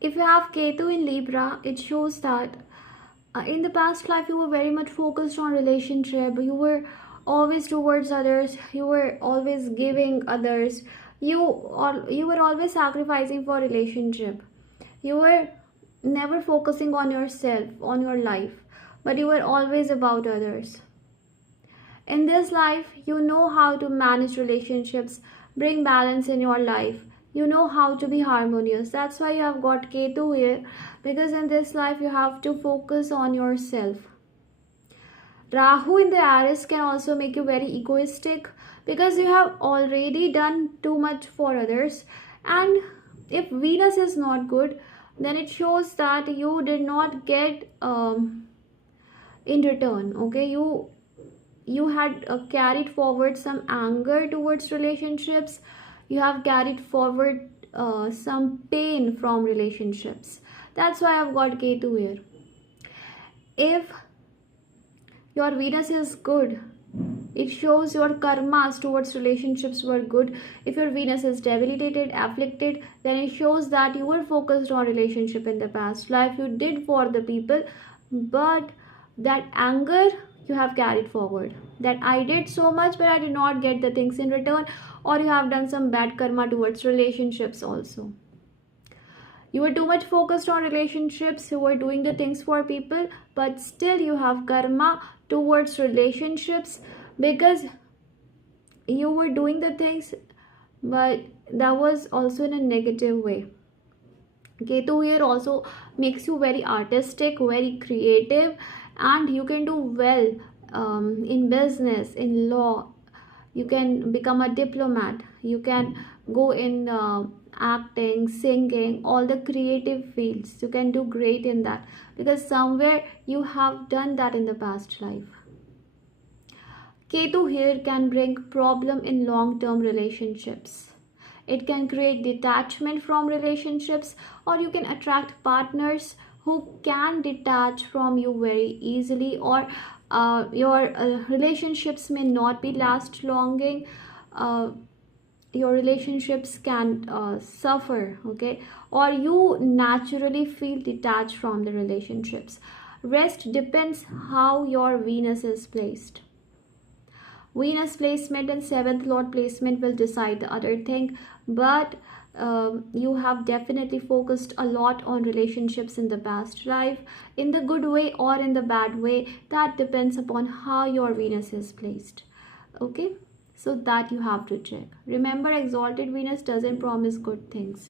If you have Ketu in Libra, it shows that in the past life you were very much focused on relationship. You were always towards others. You were always giving others. You were always sacrificing for relationship. You were never focusing on yourself, on your life, but you were always about others. In this life, you know how to manage relationships, bring balance in your life. You know how to be harmonious. That's why you have got Ketu here, because in this life, you have to focus on yourself. Rahu in the Aries can also make you very egoistic because you have already done too much for others. And if Venus is not good, then it shows that you did not get in return. Okay, you had carried forward some anger towards relationships. You have carried forward some pain from relationships. That's why I've got Ketu here. If your Venus is good, it shows your karmas towards relationships were good. If your Venus is debilitated, afflicted, then it shows that you were focused on relationship in the past life. You did for the people, but that anger you have carried forward. That I did so much, but I did not get the things in return, or you have done some bad karma towards relationships also. You were too much focused on relationships, you were doing the things for people, but still you have karma towards relationships because you were doing the things, but that was also in a negative way. Ketu here also makes you very artistic, very creative, and you can do well in business, in law. You can become a diplomat. You can go in acting, singing, all the creative fields. You can do great in that because somewhere you have done that in the past life. Ketu here can bring problem in long-term relationships. It can create detachment from relationships, or you can attract partners who can detach from you very easily, or your relationships may not be last longing. Your relationships can suffer, okay, or you naturally feel detached from the relationships. Rest depends how your Venus is placed. Venus placement and seventh lord placement will decide the other thing, but you have definitely focused a lot on relationships in the past life, in the good way or in the bad way. That depends upon how your Venus is placed. Okay, so that you have to check. Remember, exalted Venus doesn't promise good things.